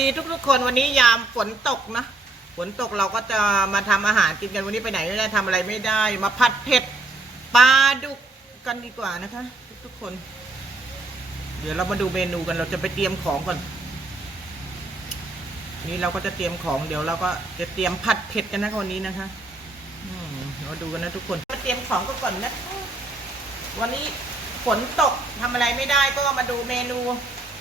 ดีทุกๆ คนวันนี้ยามฝนตกนะฝนตกเราก็จะมาทำอาหารกินกันวันนี้ไปไหนไม่ได้ทำอะไรไม่ได้ มาผัดเผ็ดปลาดุกกันดีกว่านะคะ ทุกๆคน เดี๋ยวเรามาดูเมนูกันเราจะไปเตรียมของก่อนนี่เราก็จะเตรียมของเดี๋ยวเราก็จะเตรียมผัดเผ็ดกันนะวันนี้นะคะอืมเราดูกันนะทุกคนมาเตรียมของก็ก่อนนะวันนี้ฝนตกทำอะไรไม่ได้ก็มาดูเมนู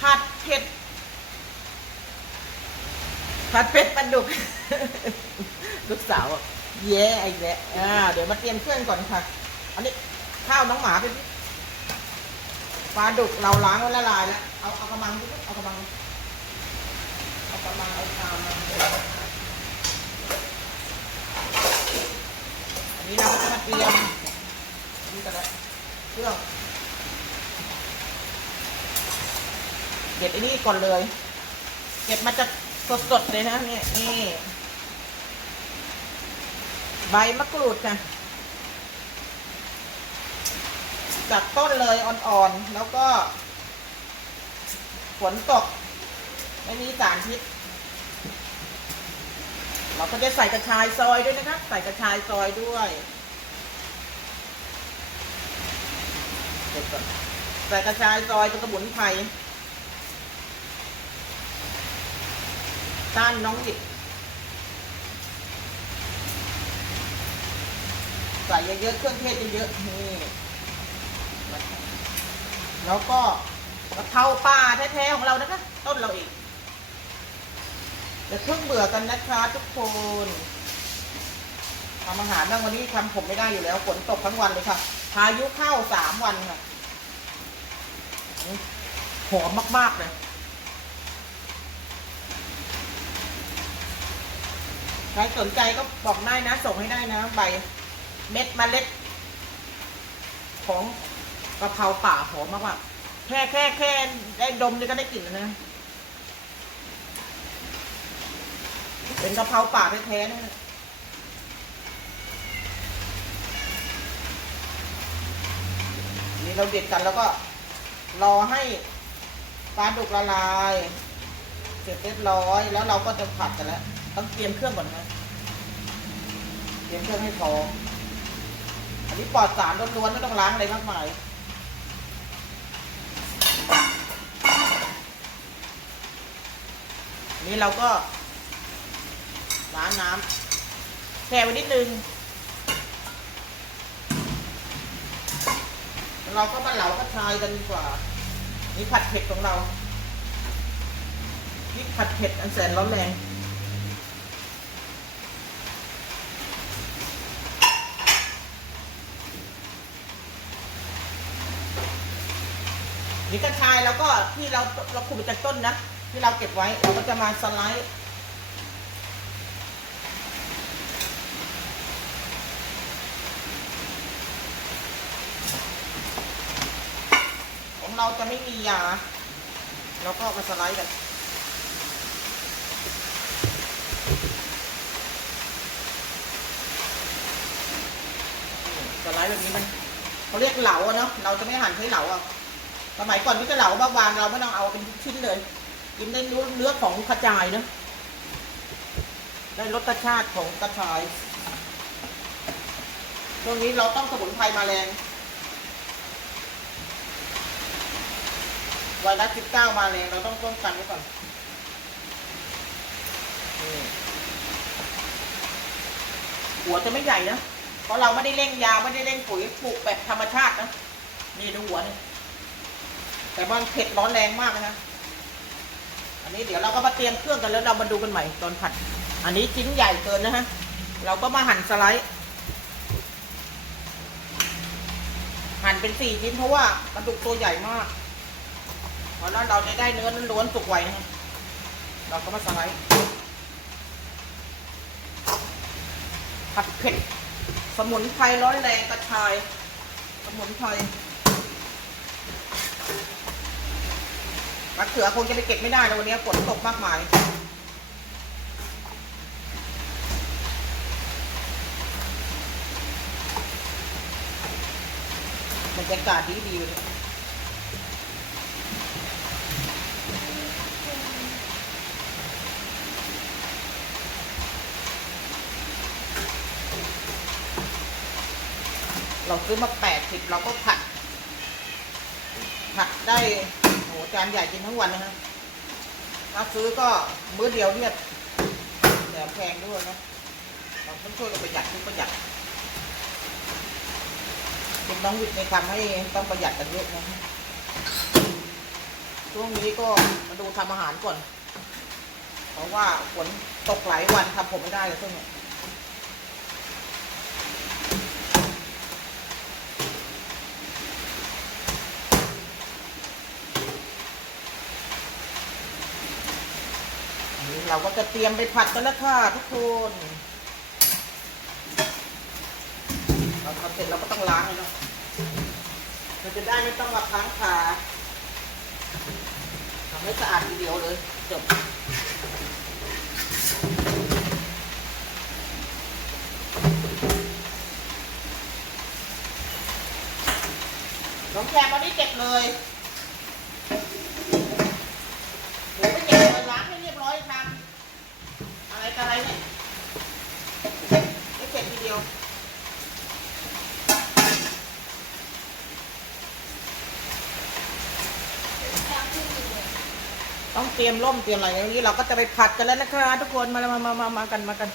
ผัดเผ็ด ผัดเป็ดปลาดุก ลูกสาวอะแย่อีกแล้วอ่าเดี๋ยวมาเตรียมเครื่องก่อนค่ะ อันนี้ข้าวน้องหมาไปดิปลาดุกเราล้างไว้ละลายแล้ว เอาเอากระมังดิเอากระมัง เอากระมังเอาชามมาอันนี้เราก็จะมาเตรียมนี่กันแล้วเครื่อง เด็ดไอ้นี่ก่อนเลย เก็บมาจาก สดๆเลยนะเนี่ยนี่ใบมะกรูดค่ะจากต้นเลยอ่อนๆ แล้วก็ฝนตก ไม่มีสารพิษ เราก็จะใส่กระชายซอยด้วยนะคะใส่กระชายซอยด้วยเดี๋ยวก่อนใส่กระชายซอยเป็นสมุนไพร ต้านน้องหยิบใส่เยอะๆเครื่องเทศเยอะๆนี่แล้วก็กะเพราป่าแท้ๆของเรานะคะ ต้นเราเองอย่าเพิ่งเบื่อกันนะคะทุกคนทำอาหารบ้างวันนี้ทำผมไม่ได้อยู่แล้วฝนตกทั้งวันเลยค่ะพายุเข้าสามวันค่ะหอมมากๆเลย ใครสนใจก็บอกได้นะ ส่งให้ได้นะใบเม็ดมเมล็ด ของกะเพราป่าหอมมากๆแค่แค่แค่ได้ดมนี่ก็ได้กลิ่นแล้วนะ เป็นกะเพราป่าแท้ๆนะนี่เราเด็ดกันแล้วก็รอให้ปลาดุกละลาย เสร็จเรียบร้อยแล้วเราก็จะผัดกันแล้ว ต้องเตรียมเครื่องก่อนนะเตรียมเครื่องให้พร้อมอันนี้ปลอดสารล้วนๆไม่ต้องล้างอะไรมากมายอันนี้เราก็ล้างน้ำแช่ไว้นิดนึงเราก็มาเหลากระชายกันดีกว่า นี่ผัดเผ็ดของเรา นี่ผัดเผ็ดอันแสนร้อนแรง นี่กระชายแล้วก็ที่เราเราขุดมจากต้นนะที่เราเก็บไว้เราก็จะมาสไลด์ของเราจะไม่มียาเราก็มาสไลด์กันสไลด์แบบนี้มันเขาเรียกเหลาอะเนาะเราจะไม่หั่นใช้เหลาอะ สมัยก่อนที่จะเหลาบางๆเราไม่ต้องเอาเป็นชิ้นเลย กินได้เนื้อเนื้อของกระจายเนอะได้รสชาติของกระชายช่วงนี้เราต้องสมุนไพรมาแรงไวรัสสิบเก้ามาแรงเราต้องป้องกันไว้ก่อนหัวจะไม่ใหญ่นะ เพราะเราไม่ได้เร่งยาไม่ได้เร่งปุ๋ยปลูกแบบธรรมชาตินะ นี่ดูหัวนี่ แต่มันเผ็ดร้อนแรงมากนะฮะอันนี้เดี๋ยวเราก็มาเตรียมเครื่องกันแล้วเรามาดูกันใหม่ตอนผัด อันนี้ชิ้นใหญ่เกินนะฮะ เราก็มาหั่นสไลด์ หั่นเป็นสี่ชิ้นเพราะว่าปลาดุกตัวใหญ่มาก เพราะนั้นเราจะได้เนื้อล้วนสุกไวนะ เราก็มาสไลด์ ผัดเผ็ด สมุนไพรร้อนแรงกระชาย สมุนไพร มะเขือคงจะไปเก็บไม่ได้แล้ววันนี้ฝนตกมากมาย บรรยากาศดีดีเลยเราซื้อมาแปดสิบเราก็ผัด ผัดได้ หจานใหญ่กินทั้งวันนะฮะถ้าซื้อก็มื้อเดียวเนี่ยแถมแพงด้วยนะเราต้องช่วยกันประหยัดทุกประหยัดเป็นน้องวิทย์ในทำให้ต้องประหยัดกันเยอะนะช่วงนี้ก็มาดูทำอาหารก่อน เพราะว่าฝนตกหลายวันทำผมไม่ได้เลยช่วงนี้ย อันนี้ เราก็จะเตรียมไปผัดกันแล้วค่ะทุกคนเราทำเสร็จเราก็ต้องล้างเลยเนาะเราจะได้ไม่ต้องมาค้างคาทำให้สะอาดทีเดียวเลยจบน้องแคมวันนี้เก็บเลยำอะไรกับอะไรเนี่ยไม่เก็บทีเดียวต้องเตรียมร่มเตรียมอะไรอย่างนี้เราก็จะไปผัดกันแล้วนะคะทุกคนมามามามามากันมากัน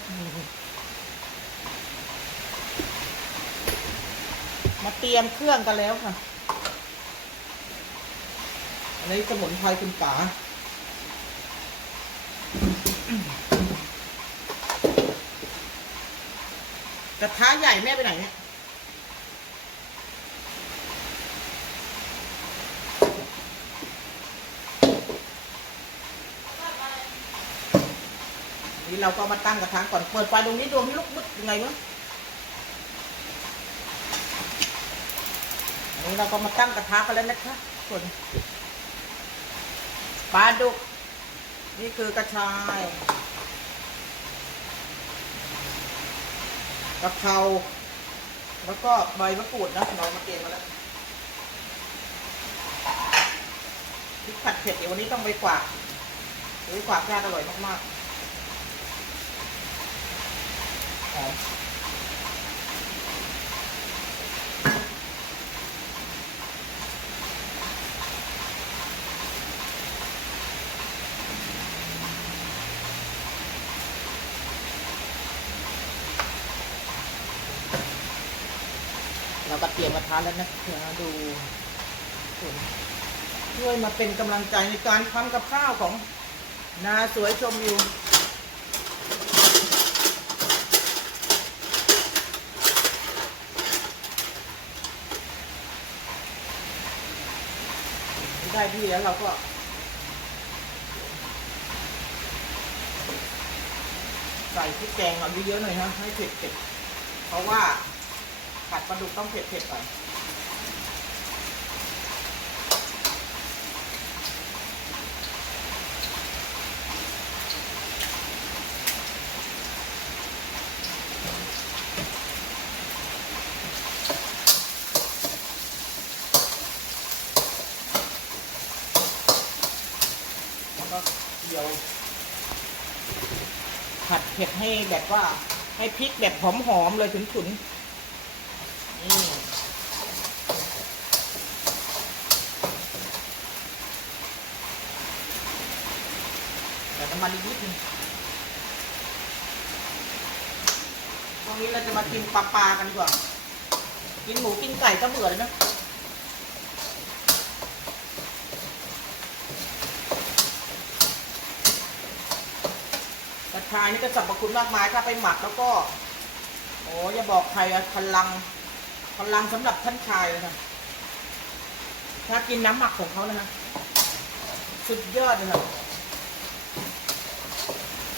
มาเตรียมเครื่องกันแล้วค่ะ อันนี้สมุนไพรคุณป๋า กระทะใหญ่แม่ไปไหนเนี่ยนี่เราก็มาตั้งกระถางก่อน เปิดไฟตรงนี้ดวงนี้ลุกมึดยังไงวะอันนี้เราก็มาตั้งกระทะกันแล้วนะคะส่วนปลาดุก นี่คือกระชาย กระเพราแล้วก็ใบมะกรูดนะเรามาเกลี่ยมาแล้วพริกผัดเผ็ดเดี๋ยววันนี้ต้องไปกวาดหรือกวาดแค่อร่อยมากๆหอม เราก็เตรียมกระทะแล้วนะดูช่วยมาเป็นกำลังใจในการทำกับข้าวของนาสวยชมวิวได้ที่แล้วเราก็ใส่พริกแกงเอาเยอะๆหน่อยนะให้เผ็ดๆเพราะว่า ผัดปลาดุกต้องเผ็ดๆก่อนแล้วก็เดี๋ยวผัดเผ็ดให้แบบว่าให้พริกแบบหอมๆเลยฉุนๆนี่แต่น้ำมันอีกนิดนึงตรงนี้เราจะ มากินปลาปลากันดีกว่ากินหมูกินไก่ก็เบื่อเลยนะกระชายนี่ก็สรรพคุณมากมายถ้าไปหมักแล้วก็ โอ้อย่าบอกใครอะพลังพลังสำหรับท่านชายเลยค่ะถ้ากินน้ำหมักของเขานะฮะสุดยอดเลยค่ะ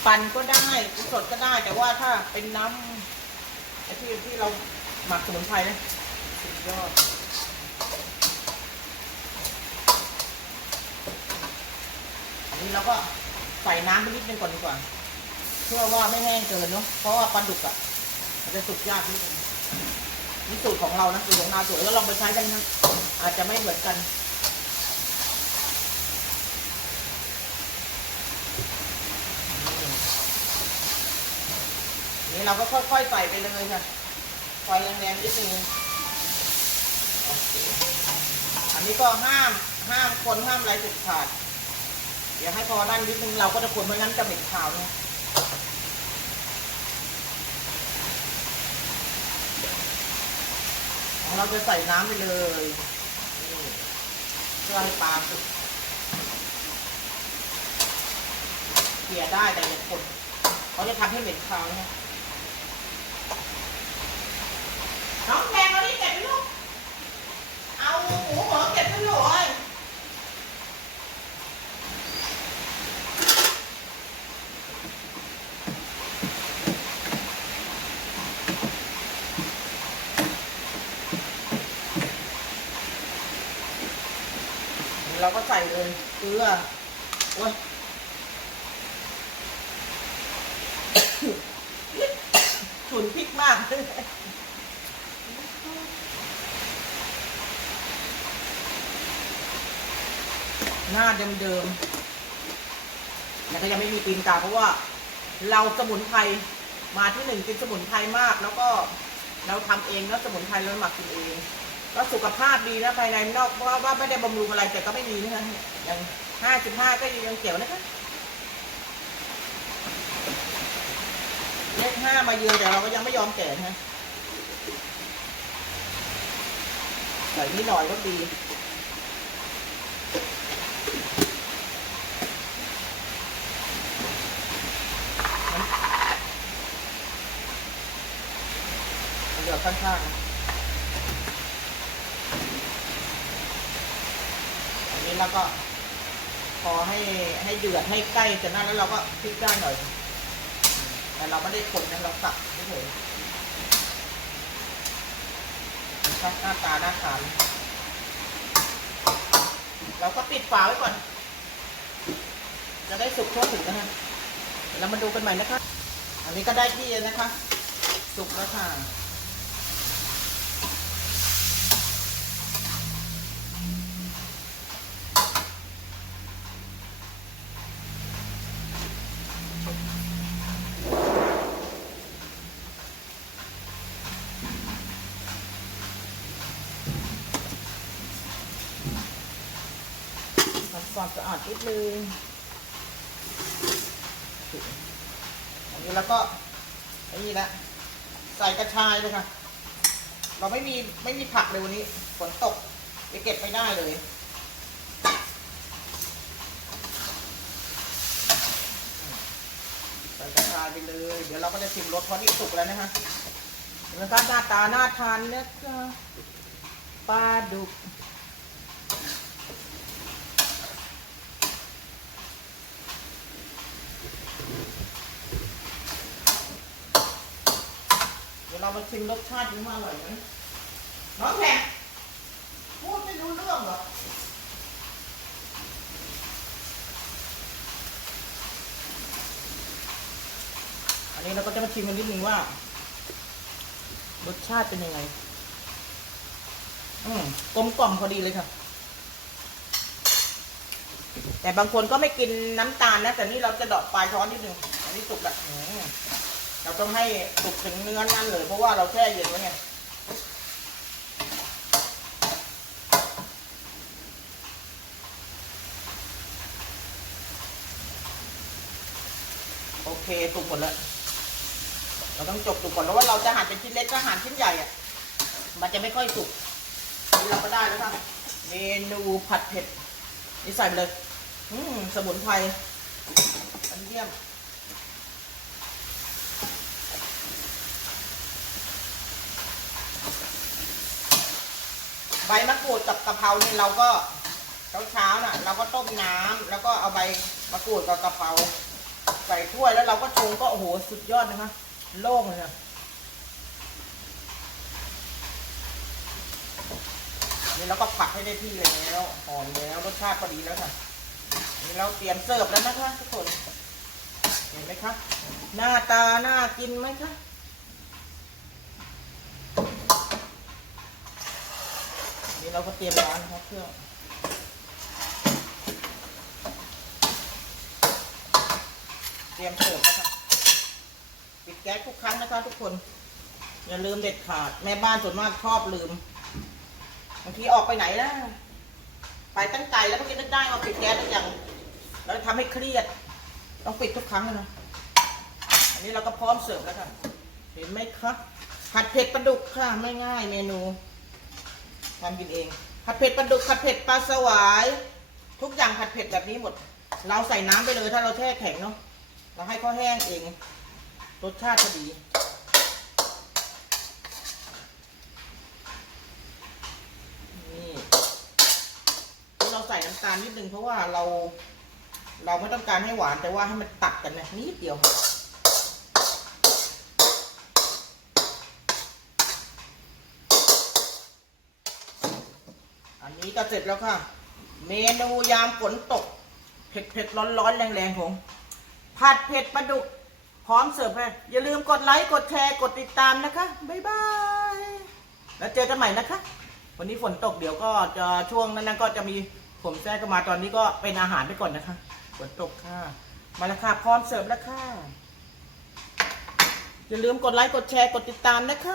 ปั่นก็ได้สดก็ได้แต่ว่าถ้าเป็นน้ำ อ้ที่ที่เราหมักสมุนไพรนะสุดยอดอันนี้เราก็ใส่น้ำไปนิดนึงก่อนดีกว่า เพื่อว่าไม่แห้งเกินเนาะเพราะว่าปลาดุกอะมันจะสุกยากนิดนึงนี่สูตรของเรานะสูตรของนาสวยก็ลองไปใช้กันนะอาจจะไม่เหมือนกัน นี่เราก็ค่อยๆใส่ไปเลยค่ะไฟแรงๆนิดนึงอันนี้ก็ห้ามห้ามคนห้ามอะไรสุดขาด เดี๋ยวให้พอด้านนิดนึงเราก็จะคนไม่งั้นจะเหม็นขาวเนี่ยเราจะใส่น้ำไปเลยเพื่อให้ปลาสุกเกลี่ยได้แต่อย่าคนเขาจะทำให้เหม็นขาวนะ น้องแพงเอาดิเก็บไปลูก เอาหมูหัวเก็บไปเลยเราก็ใส่เลยเกลือโอ้ยฉุนพริกมาก หน้าเดิมๆแต่ก็ยังไม่มีตีนกาเพราะว่า เราสมุนไพรมาที่หนึ่งกินสมุนไพรมาก แล้วก็เราทำเองแล้วสมุนไพรเราหมักกินเอง ก็สุขภาพดีนะภายในนอกเพราะว่าไม่ได้บำรุงอะไรแต่ก็ไม่มีนะคะอย่างห้าสิบห้าก็ยังเกี่ยวนะคะเลขห้ามาเยือนแต่เราก็ยังไม่ยอมแก่นะใส่นิดหน่อยก็ดี เดี๋ยว ข้างๆนะอันนี้เราก็พอให้ให้เดือดให้ใกล้จะนั่นแล้วเราก็พลิกด้านหน่อย แต่เราไม่ได้คนนะเราสับเฉยๆครับหน้าตาหน้าทานเราก็ปิดฝาไว้ก่อน จะได้สุกทั่วถึงนะฮะเดี๋ยวเรามาดูกันใหม่นะคะ อันนี้ก็ได้ที่นะคะ สุกแล้วค่ะ ทำความสะอาด นิดนึงอันนี้แล้วก็อันนี้ละใส่กระชายเลยค่ะ เราไม่มีไม่มีผักเลยวันนี้ฝนตกไปเก็บไม่ได้เลยใส่กระชายไปเลย เดี๋ยวเราก็จะชิมรสเพราะนี่สุกแล้วนะคะเนื้อหน้าตาน่าทานเนะคะปลาดุก เรามาชิมรสชาติดูว่าอร่อยไหมน้องแขกพูดไม่รู้เรื่องเหรออันนี้เราก็จะมาชิมกันนิดนึงว่ารสชาติเป็นยังไง อืมกลมกล่อมพอดีเลยค่ะ แต่บางคนก็ไม่กินน้ำตาลนะ แต่นี่เราจะดอกปลายช้อนนิดนึง อันนี้สุกและอืม เราต้องให้สุกถึงเนื้อนั่นเลย เพราะว่าเราแช่เย็นไว้ไงโอเคสุกหมดแล้วเราต้องจบสุกก่อนเพราะว่าเราจะหั่นเป็นชิ้นเล็กถ้าหั่นชิ้นใหญ่อะมันจะไม่ค่อยสุกนี่เราก็ได้แล้วค่ะเมนูผัดเผ็ดนี่ใส่ไปเลย อืมสมุนไพรอันเยี่ยม ใบมะกรูดกับกะเพราเนี่ยเราก็เช้าเช้าๆน่ะ เราก็ต้มน้ำแล้วก็เอาใบมะกรูดกับกะเพราใส่ถ้วยแล้วเราก็ชงก็โอ้โหสุดยอดนะคะ โล่งเลยนะนี่เราก็ผัดให้ได้ที่แล้วหอมแล้วรสชาติพอดีแล้วค่ะนี่เราเตรียมเสิร์ฟแล้วนะคะทุกคนเห็นไหมคะหน้าตาน่ากินไหมคะ นี่เราก็เตรียมร้านนะครับเครื่องเตรียมเสิร์ฟนะครับปิดแก๊สทุกครั้งนะคะทุกคน อย่าลืมเด็ดขาด แม่บ้านส่วนมากชอบลืมบางทีออกไปไหนนะไปตั้งใจแล้วเมื่อกี้นึกได้ว่าปิดแก๊สแล้วยังแล้วทำให้เครียด ต้องปิดทุกครั้งเลยนะอันนี้เราก็พร้อมเสิร์ฟแล้วค่ะเห็นไหมคะผัดเผ็ดปลาดุกค่ะไม่ง่ายเมนู ทำกินเอง ผัดเผ็ดปลาดุกผัดเผ็ดปลาสวาย ทุกอย่างผัดเผ็ดแบบนี้หมด เราใส่น้ำไปเลยถ้าเราแช่แข็งเนาะเราให้เขาแห้งเอง รสชาติก็ดีนี่ที่เราใส่น้ำตาลนิดนึงเพราะว่าเรา เราไม่ต้องการให้หวานแต่ว่าให้มันตัดกันนะนิดเดียว นนี้ก็เสร็จแล้วค่ะ เมนูยามฝนตก เผ็ดเผ็ดร้อนร้อนๆแรงๆของผัดเผ็ดปลาดุก พร้อมเสิร์ฟเลยอย่าลืมกดไลค์ กดแชร์ กดติดตามนะคะ บ๊ายบาย แล้วเจอกันใหม่นะคะ วันนี้ฝนตกเดี๋ยวก็จะช่วงนั้นก็จะมีผมแทรกเข้ามาตอนนี้ก็เป็นอาหารไปก่อนนะคะ ฝนตกค่ะ มาแล้วค่ะพร้อมเสิร์ฟแล้วค่ะอย่าลืมกดไลค์ กดแชร์ กดติดตามนะคะ